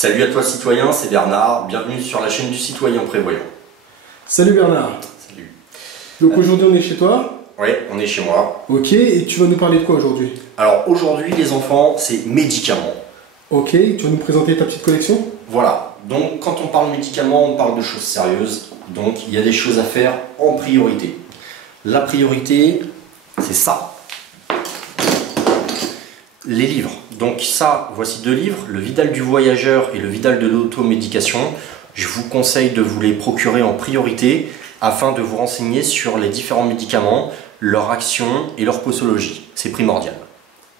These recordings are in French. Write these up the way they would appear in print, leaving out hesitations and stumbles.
Salut à toi citoyen, c'est Bernard, bienvenue sur la chaîne du citoyen prévoyant. Salut Bernard. Salut. Donc aujourd'hui on est chez toi? Oui, on est chez moi. Ok, et tu vas nous parler de quoi aujourd'hui? Alors aujourd'hui les enfants, c'est médicaments. Ok, tu vas nous présenter ta petite collection? Voilà, donc quand on parle médicaments, on parle de choses sérieuses, donc il y a des choses à faire en priorité. La priorité, c'est ça. Les livres. Donc ça, voici deux livres, le Vidal du voyageur et le Vidal de l'automédication. Je vous conseille de vous les procurer en priorité afin de vous renseigner sur les différents médicaments, leur action et leur posologie. C'est primordial.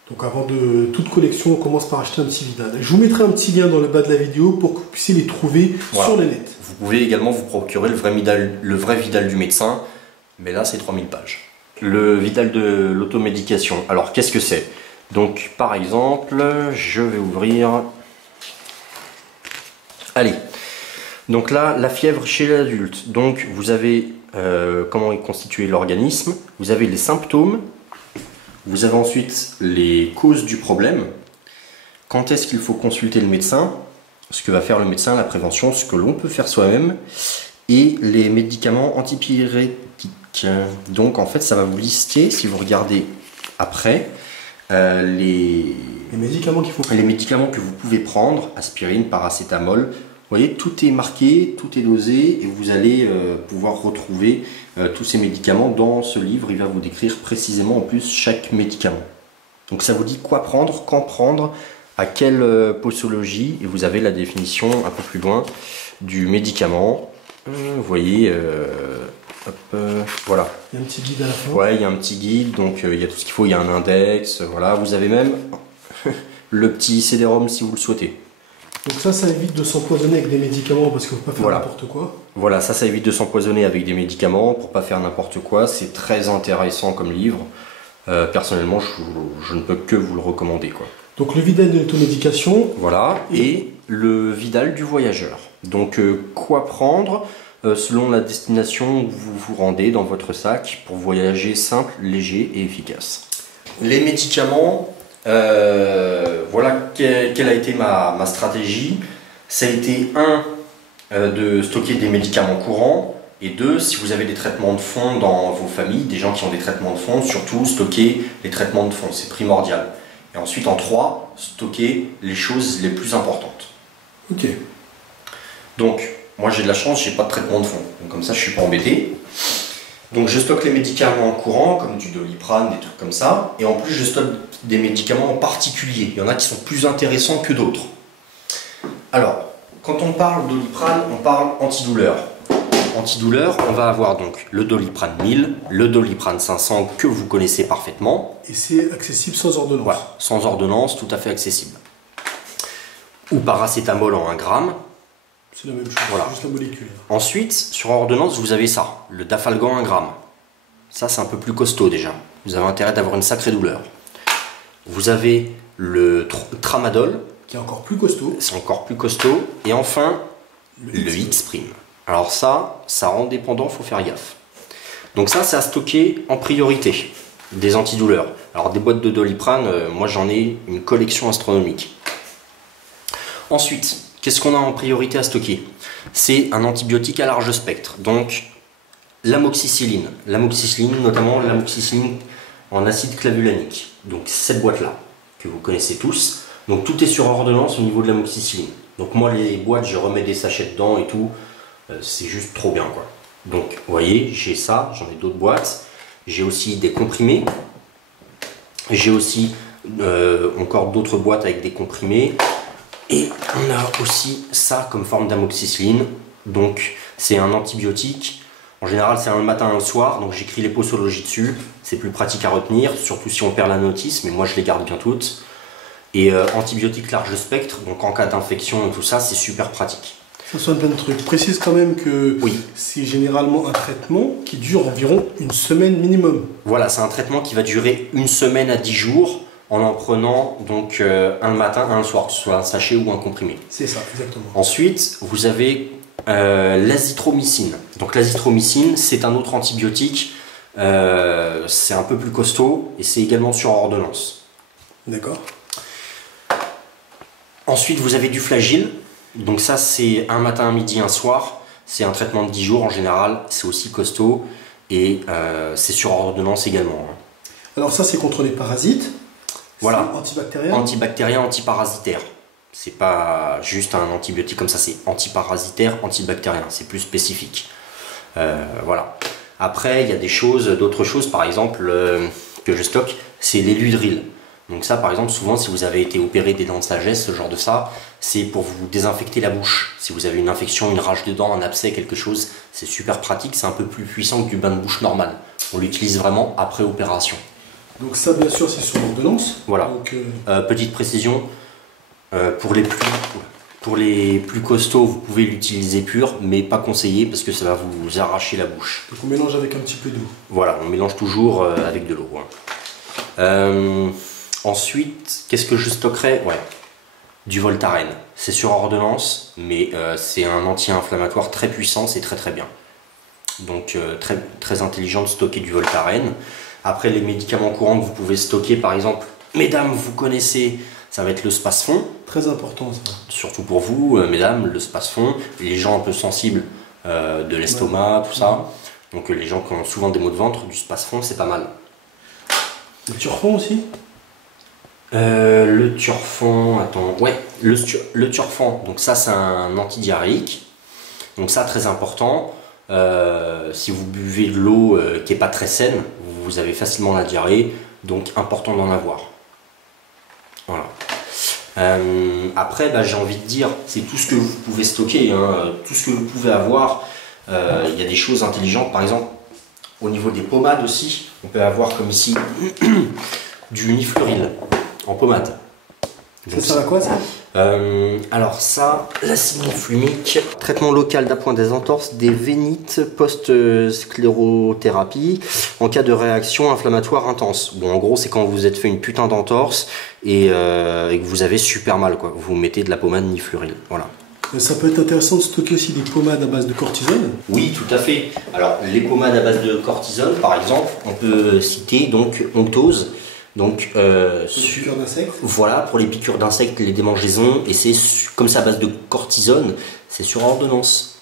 Donc avant de toute collection, on commence par acheter un petit Vidal. Je vous mettrai un petit lien dans le bas de la vidéo pour que vous puissiez les trouver sur le net. Vous pouvez également vous procurer le vrai Vidal du médecin, mais là c'est 3000 pages. Le Vidal de l'automédication. Alors qu'est-ce que c'est? Donc par exemple, je vais ouvrir... Allez, donc là, la fièvre chez l'adulte. Donc vous avez comment est constitué l'organisme, vous avez les symptômes, vous avez ensuite les causes du problème, quand est-ce qu'il faut consulter le médecin, ce que va faire le médecin, la prévention, ce que l'on peut faire soi-même, et les médicaments antipyrétiques. Donc en fait ça va vous lister, si vous regardez après, les médicaments que vous pouvez prendre, aspirine, paracétamol. Vous voyez, tout est marqué, tout est dosé et vous allez pouvoir retrouver tous ces médicaments dans ce livre. Il va vous décrire précisément en plus chaque médicament. Donc ça vous dit quoi prendre, quand prendre, à quelle posologie, et vous avez la définition un peu plus loin du médicament. Vous voyez, voilà. Il y a un petit guide à la fin. Ouais, il y a un petit guide, donc il y a tout ce qu'il faut, il y a un index, voilà. Vous avez même le petit CD-ROM si vous le souhaitez. Donc ça évite de s'empoisonner avec des médicaments parce qu'il ne faut pas faire n'importe quoi. Voilà, ça évite de s'empoisonner avec des médicaments pour pas faire n'importe quoi. C'est très intéressant comme livre. Personnellement, je ne peux que vous le recommander, quoi. Donc le Vidal de l'automédication. Voilà, et le Vidal du voyageur. Donc quoi prendre selon la destination où vous vous rendez dans votre sac pour voyager simple, léger et efficace. Les médicaments, voilà quelle a été ma stratégie. Ça a été de stocker des médicaments courants, et deux, si vous avez des traitements de fond dans vos familles, des gens qui ont des traitements de fond, surtout stocker les traitements de fond, c'est primordial. Et ensuite en 3, stocker les choses les plus importantes. Ok. Donc moi j'ai de la chance, j'ai pas de traitement de fond, donc comme ça je suis pas embêté. Donc je stocke les médicaments courants comme du Doliprane, des trucs comme ça, et en plus je stocke des médicaments en particulier. Il y en a qui sont plus intéressants que d'autres. Alors quand on parle Doliprane, on parle antidouleur. Antidouleur, on va avoir donc le Doliprane 1000, le Doliprane 500 que vous connaissez parfaitement. Et c'est accessible sans ordonnance. Voilà, sans ordonnance, tout à fait accessible. Ou paracétamol en 1 gramme. C'est la même chose, voilà. Juste la molécule. Ensuite, sur ordonnance, vous avez ça, le Dafalgan 1 gramme. Ça, c'est un peu plus costaud déjà. Vous avez intérêt d'avoir une sacrée douleur. Vous avez le Tramadol. Qui est encore plus costaud. C'est encore plus costaud. Et enfin, le X-Prime. Alors ça rend dépendant, il faut faire gaffe. Donc ça, c'est à stocker en priorité, des antidouleurs. Alors des boîtes de Doliprane, moi j'en ai une collection astronomique. Ensuite, qu'est-ce qu'on a en priorité à stocker? C'est un antibiotique à large spectre, donc l'amoxicilline. L'amoxicilline, notamment l'amoxicilline en acide clavulanique. Donc cette boîte-là, que vous connaissez tous. Donc tout est sur ordonnance au niveau de l'amoxicilline. Donc moi les boîtes, je remets des sachets dedans et tout. C'est juste trop bien, quoi. Donc vous voyez, j'ai ça, j'en ai d'autres boîtes. J'ai aussi des comprimés. J'ai aussi encore d'autres boîtes avec des comprimés. Et on a aussi ça comme forme d'amoxicilline. Donc c'est un antibiotique. En général c'est un le matin et un le soir. Donc j'écris les posologies dessus. C'est plus pratique à retenir, surtout si on perd la notice. Mais moi je les garde bien toutes. Et antibiotique large spectre. Donc en cas d'infection et tout ça, c'est super pratique. Ça sonne plein de trucs. Précise quand même que oui, c'est généralement un traitement qui dure environ une semaine minimum. Voilà, c'est un traitement qui va durer une semaine à 10 jours en prenant donc un le matin, un le soir, que ce soit un sachet ou un comprimé. C'est ça, exactement. Ensuite, vous avez l'azithromycine. Donc l'azithromycine, c'est un autre antibiotique. C'est un peu plus costaud et c'est également sur ordonnance. D'accord. Ensuite, vous avez du Flagyl. Donc ça, c'est un matin, un midi, un soir. C'est un traitement de 10 jours en général. C'est aussi costaud et c'est sur ordonnance également. Alors ça, c'est contre les parasites. Voilà. Antibactérien. Antiparasitaire. C'est pas juste un antibiotique comme ça, c'est antiparasitaire, antibactérien. C'est plus spécifique. Voilà. Après, il y a d'autres choses, par exemple, que je stocke, c'est les l'huile. Donc ça, par exemple, souvent, si vous avez été opéré des dents de sagesse, ce genre de ça, c'est pour vous désinfecter la bouche. Si vous avez une infection, une rage de dents, un abcès, quelque chose, c'est super pratique, c'est un peu plus puissant que du bain de bouche normal. On l'utilise vraiment après opération. Donc ça, bien sûr, c'est sur ordonnance. Voilà. Donc, petite précision, pour les plus costauds, vous pouvez l'utiliser pur, mais pas conseillé parce que ça va vous arracher la bouche. Donc on mélange avec un petit peu d'eau. Voilà, on mélange toujours avec de l'eau. Ensuite, qu'est-ce que je stockerai? Ouais, du Voltaren. C'est sur ordonnance, mais c'est un anti-inflammatoire très puissant, c'est très très bien. Donc très, très intelligent de stocker du Voltaren. Après, les médicaments courants que vous pouvez stocker, par exemple, mesdames, vous connaissez, ça va être le Spasfon. Très important ça. Surtout pour vous, mesdames, le Spasfon. Les gens un peu sensibles de l'estomac, tout ça. Donc les gens qui ont souvent des maux de ventre, du Spasfon, c'est pas mal. Le Turfon aussi? Le Turfon, attends, ouais, le Turfon, donc ça c'est un antidiarrhéique, donc ça très important. Si vous buvez de l'eau qui n'est pas très saine, vous avez facilement la diarrhée, donc important d'en avoir. Voilà. Après, j'ai envie de dire, c'est tout ce que vous pouvez stocker, hein, tout ce que vous pouvez avoir. Il y a des choses intelligentes, par exemple, au niveau des pommades aussi, on peut avoir comme ici du Nifluril en pommade. Ça sert à quoi ça? Alors ça, l'acide flumique, traitement local d'appoint des entorses, des vénites post-sclérothérapie en cas de réaction inflammatoire intense. Bon, en gros, c'est quand vous êtes fait une putain d'entorse et que vous avez super mal, quoi. Vous mettez de la pommade Nifluril, voilà. Ça peut être intéressant de stocker aussi des pommades à base de cortisone. Oui, tout à fait. Alors, les pommades à base de cortisone, par exemple, on peut citer donc Onctose. Donc, piqûres d'insectes. Voilà, pour les piqûres d'insectes, les démangeaisons, et c'est comme ça à base de cortisone, c'est sur ordonnance.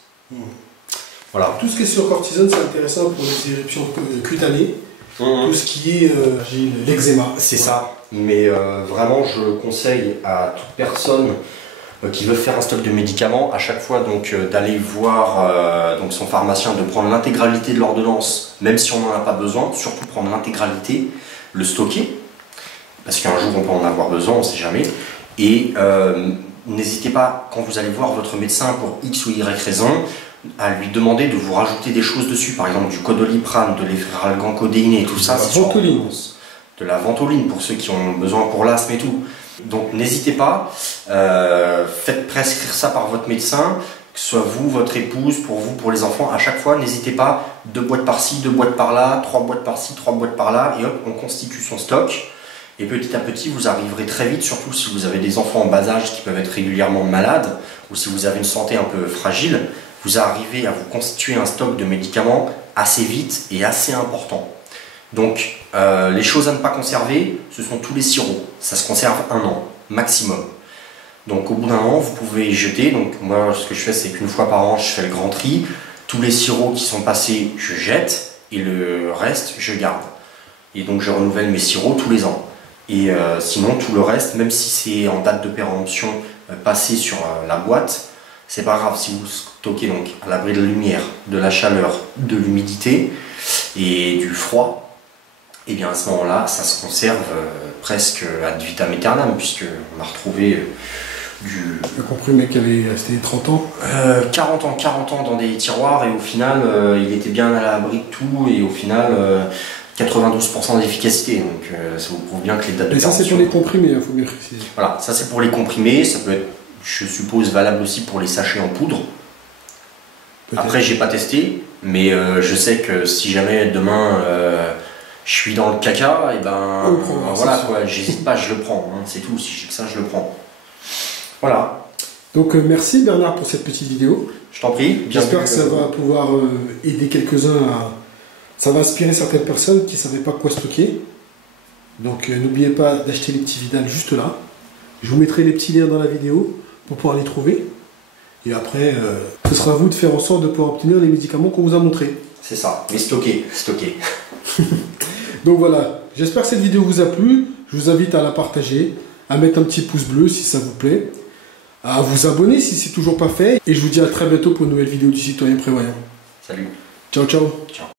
Voilà. Tout ce qui est sur cortisone, c'est intéressant pour les éruptions cutanées, tout ce qui est l'eczéma. C'est ça, mais vraiment je conseille à toute personne qui veut faire un stock de médicaments, à chaque fois donc d'aller voir donc son pharmacien, de prendre l'intégralité de l'ordonnance, même si on n'en a pas besoin, surtout prendre l'intégralité, le stocker, parce qu'un jour on peut en avoir besoin, on ne sait jamais, et n'hésitez pas, quand vous allez voir votre médecin pour X ou Y raison, à lui demander de vous rajouter des choses dessus, par exemple du codoliprane, de l'efferalgancodéiné et tout ça, c'est de la ventoline pour ceux qui ont besoin pour l'asthme et tout. Donc n'hésitez pas, faites prescrire ça par votre médecin, que ce soit vous, votre épouse, pour vous, pour les enfants, à chaque fois, n'hésitez pas, 2 boîtes par-ci, 2 boîtes par-là, 3 boîtes par-ci, 3 boîtes par-là, et hop, on constitue son stock. Et petit à petit, vous arriverez très vite, surtout si vous avez des enfants en bas âge qui peuvent être régulièrement malades, ou si vous avez une santé un peu fragile, vous arrivez à vous constituer un stock de médicaments assez vite et assez important. Donc, les choses à ne pas conserver, ce sont tous les sirops. Ça se conserve 1 an, maximum. Donc, au bout d'un an, vous pouvez y jeter. Donc, moi, ce que je fais, c'est qu'une fois par an, je fais le grand tri. Tous les sirops qui sont passés, je jette. Et le reste, je garde. Et donc, je renouvelle mes sirops tous les ans. Et sinon, tout le reste, même si c'est en date de péremption passé sur la boîte, c'est pas grave. Si vous stockez donc à l'abri de la lumière, de la chaleur, de l'humidité et du froid, et bien à ce moment-là, ça se conserve presque ad vitam aeternam, puisqu'on a retrouvé le comprimé qui avait resté 30 ans 40 ans dans des tiroirs, et au final, il était bien à l'abri de tout, et au final, 92% d'efficacité. Donc ça vous prouve bien que les dates de péremption... Mais ça, c'est pour les comprimés, il faut bien préciser. Voilà, ça c'est pour les comprimés, ça peut être, je suppose, valable aussi pour les sachets en poudre. Après, j'ai pas testé, mais je sais que si jamais demain je suis dans le caca, et ben voilà quoi, j'hésite pas, je le prends, hein, c'est tout, si j'ai que ça, je le prends. Voilà. Donc merci Bernard pour cette petite vidéo. Je t'en prie. J'espère que ça va pouvoir aider quelques-uns à... Ça va inspirer certaines personnes qui ne savaient pas quoi stocker. Donc n'oubliez pas d'acheter les petits Vidal juste là. Je vous mettrai les petits liens dans la vidéo pour pouvoir les trouver. Et après, ce sera à vous de faire en sorte de pouvoir obtenir les médicaments qu'on vous a montrés. C'est ça, mais stocké. Donc voilà, j'espère que cette vidéo vous a plu. Je vous invite à la partager, à mettre un petit pouce bleu si ça vous plaît, à vous abonner si c'est toujours pas fait. Et je vous dis à très bientôt pour une nouvelle vidéo du Citoyen Prévoyant. Salut. Ciao, ciao. Ciao.